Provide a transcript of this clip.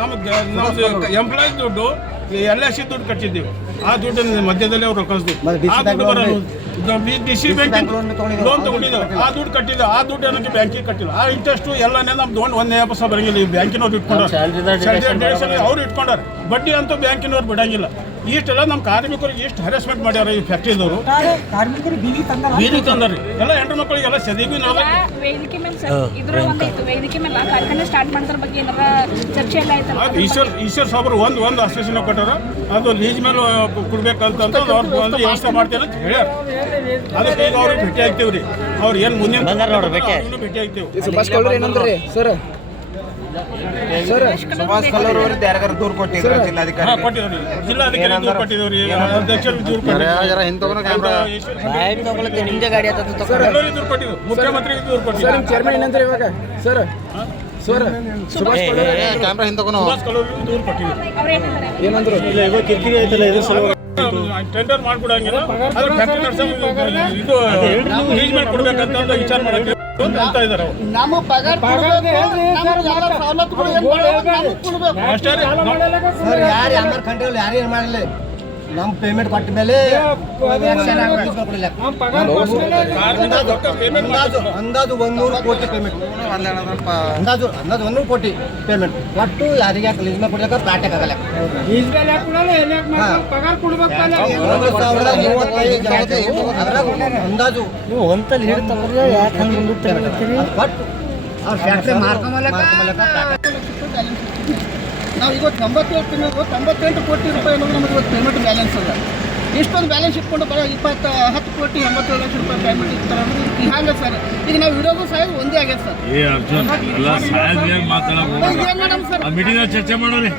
ನಮ್ದು ಎಂಪ್ಲಾಯೀಸ್ ದುಡ್ಡು L I C ದುಡ್ಡು ಕಟ್ಟಿದ್ದೀವಿ. ಆ ದುಡ್ಡನ್ನ ಮಧ್ಯದಲ್ಲಿ ಅವ್ರು ಕಳಿಸ್ಬೇಕು ಆ ದುಡ್ಡು ಬರೋದು ಡಿ ಸಿ ಬ್ಯಾಂಕಿಂಗ್ ಲೋನ್ ತಗೊಂಡಿದ್ದೇವೆ ಆ ದುಡ್ಡು ಕಟ್ಟಿಲ್ಲ. ಆ ದುಡ್ಡು ಏನಕ್ಕೆ ಬ್ಯಾಂಕಿಗೆ ಕಟ್ಟಿಲ್ಲ? ಆ ಇಂಟ್ರೆಸ್ಟು ಎಲ್ಲನೇ ನಮ್ದು ಒಂದು ಒಂದೇ ಪಸ ಬರಂಗಿಲ್ಲ. ಈ ಬ್ಯಾಂಕಿನವ್ರು ಇಟ್ಕೊಂಡ್ರೆ ಅವ್ರು ಇಟ್ಕೊಂಡಾರೆ ಬಡ್ಡಿ ಅಂತೂ ಬ್ಯಾಂಕಿನವ್ರು ಬಿಡಂಗಿಲ್ಲ. ಇಷ್ಟೆಲ್ಲ ನಮ್ಮ ಕಾರ್ಮಿಕರಿಗೆ ಇಷ್ಟು ಹರಾಸ್ಮೆಂಟ್ ಮಾಡ್ಯಾರ ಈ ಫ್ಯಾಕ್ಟ್ರಿದವರು ಬೀದಿ ತಂದಲ್ಲ ಎಲ್ಲ ಹೆಣ್ಣು ಸದಿಬಿ ಚರ್ಚೆ ಎಲ್ಲ ಆಯ್ತಲ್ಲ? ಅದು ಈಶ್ವರ್ ಈಶ್ವರ್ ಸಾಬ್ರು ಒಂದು ಒಂದು ಅಸೋಸಿಯೇಷನ್ ಕೊಟ್ಟಾರ. ಅದು ಲೀಜ್ ಮೇಲೆ ಕೊಡ್ಬೇಕಂತ ಅವ್ರು ಒಂದು ವ್ಯವಸ್ಥೆ ಮಾಡ್ತೇವೆ. ಅಂತ ಹೇಳ್ಯಾರ. ಅದಕ್ಕೆ ಈಗ ಅವ್ರಿಗೆ ಭೇಟಿ ಆಗ್ತೇವೆ ರೀ ಅವ್ರು ಏನು ಮುಂದಿನ ಭೇಟಿ ಆಗ್ತೇವೆ. ಸುಭಾಷ್ ಕಲ್ಲೂರ್ ಏನಂದ್ರಿ? ಸರ್. ಸರ್. ಸುಭಾಷ್ ಕಲ್ಲೂರ್ ವಿರುದ್ಧ ಯಾರಿಗಾರ ದೂರು ಕೊಟ್ಟಿದ್ರ ಜಿಲ್ಲಾಧಿಕಾರಿ ದೂರು ದೂರು ನಿಮ್ದೇ ಗಾಡಿ ದೂರು ಮುಖ್ಯಮಂತ್ರಿಗೆ ದೂರು ಚೇರ್ಮನ್ ಏನಂದ್ರಿ ಇವಾಗ? ಸರ್. ಸರ್ ಸುಭಾಷ್ ಕಲ್ಲೂರ್ ಸುಭಾಷ್ ಕಲ್ಲೂರಿಗೆ ದೂರು ಕೊಟ್ಟಿದ್ದೀವಿ ಅವ್ರು ಏನಂತಾರೆ ಏನಂದ್ರು ಟೆಂಡರ್ ಮಾಡ್ಕೊಡಂಗಿಲ್ಲ. ಫ್ಯಾಕ್ಟ್ರಿ ಇದು ಲೀಸ್ ಅಂತ ಒಂದು ವಿಚಾರ ಮಾಡಕ್ಕೆ ಇದಾರೆ ನಮ್ಮ ಪಗಾರ ಯಾರು ಯಾರು ಕಂಟ್ರೋಲ್ ಯಾರು ಏನು ಮಾಡಲ್ಲ ನಮ್ಮ ಪೇಮೆಂಟ್ ಕೊಟ್ಟ ಮೇಲೆ ಅಂದಾಜು ಒಂದ್ ಒಂದೂರು ಕೋಟಿ ಪೇಮೆಂಟ್ ಅಂದಾಜು ಅಂದಾಜು ಒಂದೂರು ಕೋಟಿ ಪೇಮೆಂಟ್ ಒಟ್ಟು ಯಾರಿಗೆ ಯಾಕೆ ಲೀಸ್ ಮೇಲೆ ಕೊಡ್ಲಿಕ್ಕೆ ಪ್ಲಾಟಕ್ ಆಗಲ್ಲ ಒಂದು ಸಾವಿರದ ಮೂವತ್ತೈದು ಜನತೆ ಅದ್ರಾಗ ಅಂದಾಜು. ನೀವು ಒಂತಲ್ಲಿ ಹಿಡ್ತಂದ್ರೆ ಯಾಕೆ ಹಂಗೆ ಕೊಟ್ಟು ಅವ್ರ ಫ್ಯಾಕ್ಟ್ರಿ ಮಾರ್ಕೊಂಬಲಕ್ಕ ನಾವು ಇವತ್ತು ತೊಂಬತ್ತೇಳು ತಿಂಗಳು ತೊಂಬತ್ತೆಂಟು ಕೋಟಿ ರೂಪಾಯಿ ಅನ್ನೋದು ನಮಗೆ ಇವತ್ತು ಪೇಮೆಂಟ್ ಬ್ಯಾಲೆನ್ಸ್ ಅದ ಇಷ್ಟೊಂದು ಬ್ಯಾಲೆನ್ಸ್ ಇಟ್ಕೊಂಡು ಬರೋ ಇಪ್ಪತ್ತು ಹತ್ತು ಕೋಟಿ ಎಂಬತ್ತೇಳು ಲಕ್ಷ ರೂಪಾಯಿ ಪೇಮೆಂಟ್ ಇರ್ತಾರೆ ಅನ್ನೋದು ಹ್ಯಾಂಗ ಸರ್ ಈಗ ನಾವು ಇಡೋದು ಸಾಯೋದು ಒಂದೇ ಆಗ್ಯದ ಸರ್ ಏ ಅರ್ಜುನ್ ಎಲ್ಲ ಸಾಯದ್ ಈಗ ಏನು ಮೇಡಮ್ ಸರ್ ಮೀಟಿಂಗ್ ಚರ್ಚೆ ನಿಮಿಷ